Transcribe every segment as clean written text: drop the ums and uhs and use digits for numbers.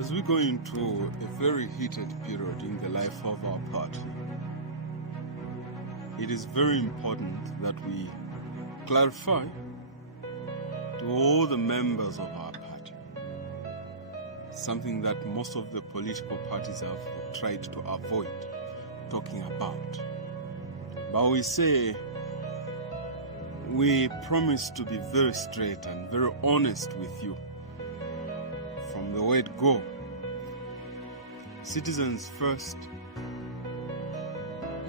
As we go into a very heated period in the life of our party, it is very important that we clarify to all the members of our party something that most of the political parties have tried to avoid talking about. But we say we promise to be very straight and very honest with you from the word go. Citizens First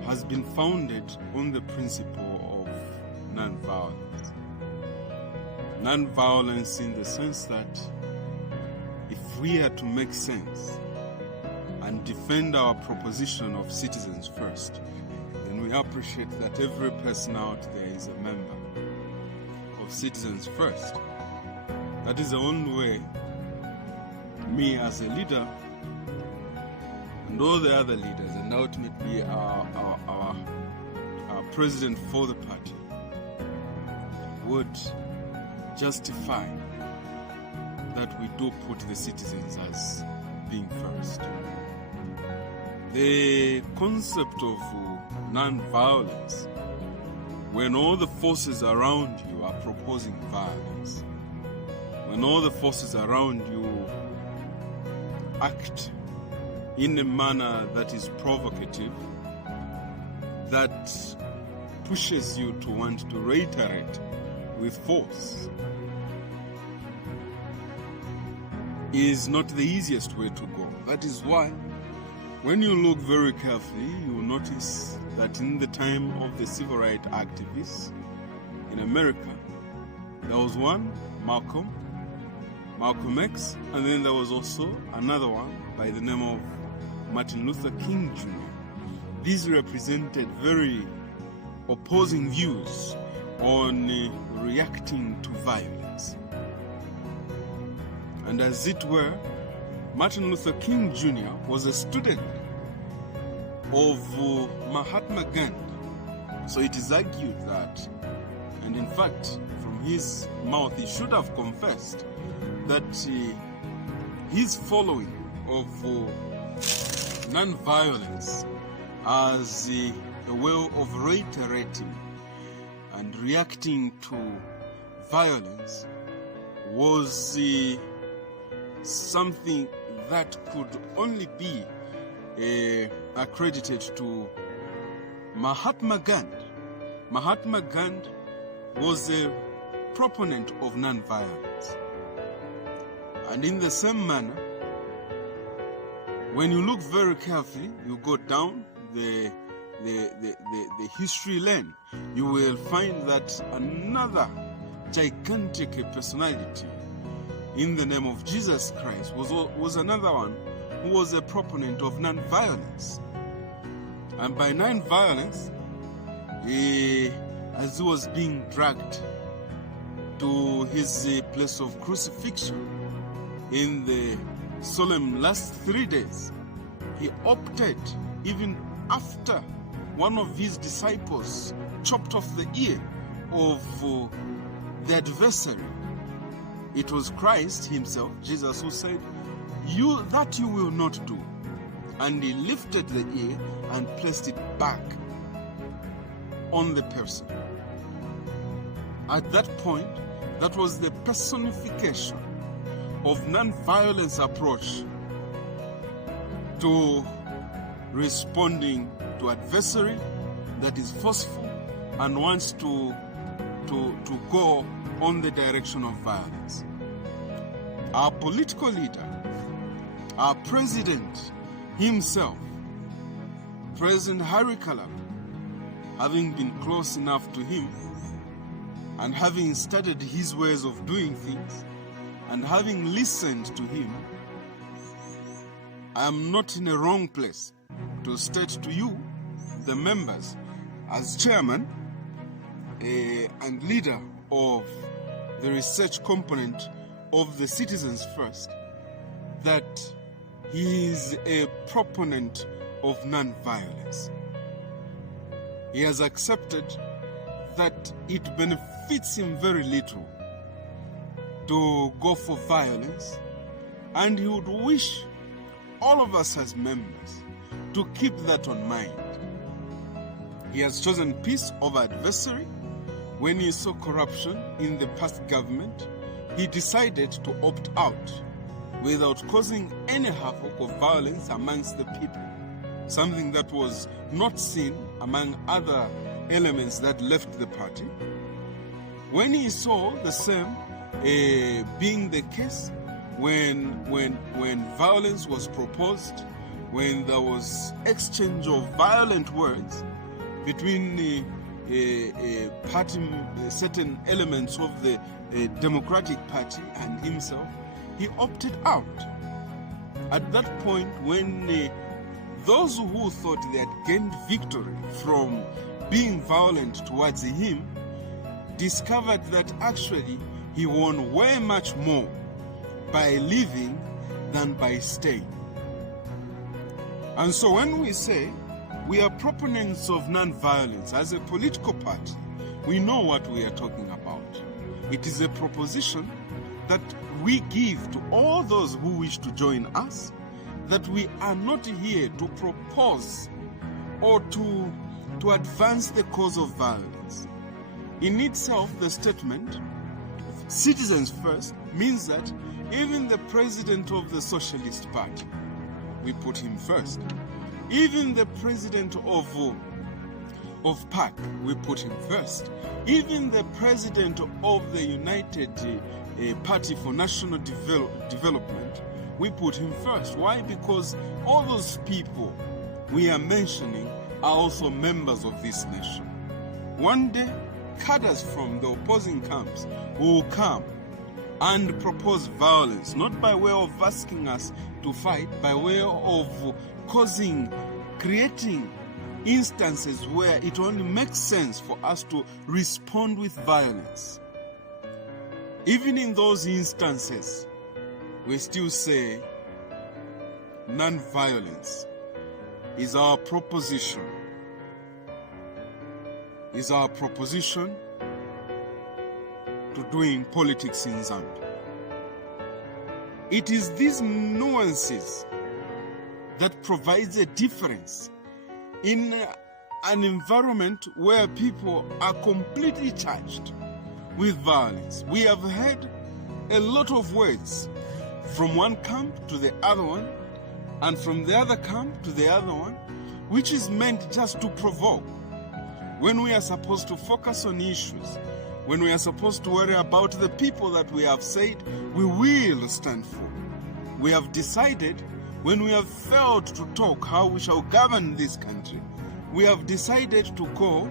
has been founded on the principle of non-violence. Non-violence in the sense that if we are to make sense and defend our proposition of Citizens First, then we appreciate that every person out there is a member of Citizens First. That is the only way me as a leader and all the other leaders and ultimately our president for the party would justify that we do put the citizens as being first. The concept of non-violence, when all the forces around you are proposing violence, when all the forces around you act in a manner that is provocative, that pushes you to want to reiterate with force, is not the easiest way to go. That is why when you look very carefully, you will notice that in the time of the civil rights activists in America, there was one, Malcolm X, and then there was also another one by the name of Martin Luther King Jr. These represented very opposing views on reacting to violence. And as it were, Martin Luther King Jr. was a student of Mahatma Gandhi. So it is argued that, and in fact, from his mouth, he should have confessed that his following of non-violence as a way of reiterating and reacting to violence was something that could only be accredited to Mahatma Gandhi. Mahatma Gandhi was a proponent of non-violence. And in the same manner, when you look very carefully, you go down the history lane, you will find that another gigantic personality in the name of Jesus Christ was another one who was a proponent of non-violence. And by non-violence, as he was being dragged to his place of crucifixion in the solemn last 3 days, he opted, even after one of his disciples chopped off the ear of the adversary. It was Christ himself, Jesus, who said, you will not do. And he lifted the ear and placed it back on the person. At that point, that was the personification of non-violence approach to responding to adversary that is forceful and wants to go on the direction of violence. Our political leader, our president himself, President Harry Kalab, having been close enough to him and having studied his ways of doing things and having listened to him, I am not in a wrong place to state to you, the members, as chairman and leader of the research component of the Citizens First, that he is a proponent of non-violence. He has accepted that it benefits him very little to go for violence And he would wish all of us as members to keep that on mind. He has chosen peace over adversary. When he saw corruption in the past government, he decided to opt out without causing any havoc or violence amongst the people, something that was not seen among other elements that left the party. When he saw the same being the case, when violence was proposed, when there was exchange of violent words between certain elements of the Democratic Party and himself, he opted out. At that point, when those who thought they had gained victory from being violent towards him discovered that actually he won way much more by leaving than by staying. And so when we say we are proponents of non-violence as a political party, we know what we are talking about. It is a proposition that we give to all those who wish to join us, that we are not here to propose or to advance the cause of violence. In itself, the statement, citizens first, means that even the president of the Socialist Party, we put him first. Even the president of PAC, we put him first. Even the president of the United Party for National Development, we put him first. Why? Because all those people we are mentioning are also members of this nation. One day, cadres from the opposing camps will come and propose violence, not by way of asking us to fight, by way of creating instances where it only makes sense for us to respond with violence. Even in those instances, we still say non-violence is our proposition. To doing politics in Zambia. It is these nuances that provides a difference in an environment where people are completely charged with violence. We have heard a lot of words from one camp to the other one, and from the other camp to the other one, which is meant just to provoke. When we are supposed to focus on issues, when we are supposed to worry about the people that we have said we will stand for, we have decided, when we have failed to talk how we shall govern this country, we have decided to go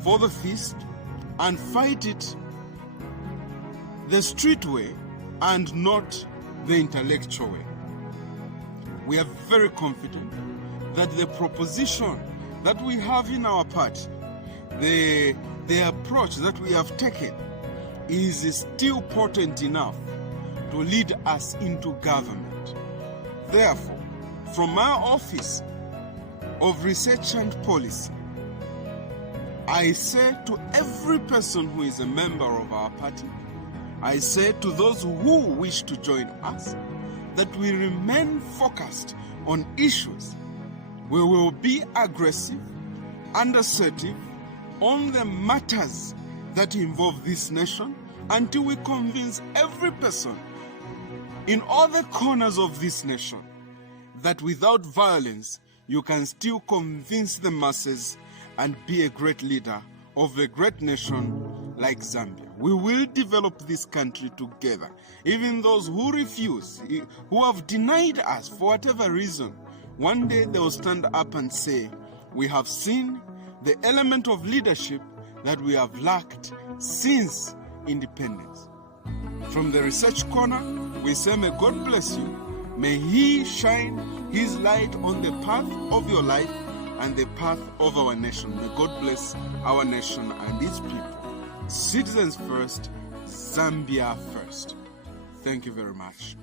for the fist and fight it the street way and not the intellectual way. We are very confident that the proposition that we have in our party, the approach that we have taken, is still potent enough to lead us into government. Therefore, from my office of research and policy, I say to every person who is a member of our party, I say to those who wish to join us, that we remain focused on issues. We will be aggressive and assertive on the matters that involve this nation until we convince every person in all the corners of this nation that without violence you can still convince the masses and be a great leader of a great nation like Zambia. We will develop this country together. Even those who refuse, who have denied us for whatever reason, one day they will stand up and say, we have seen the element of leadership that we have lacked since independence. From the research corner, we say, may God bless you. May He shine His light on the path of your life and the path of our nation. May God bless our nation and its people. Citizens first, Zambia first. Thank you very much.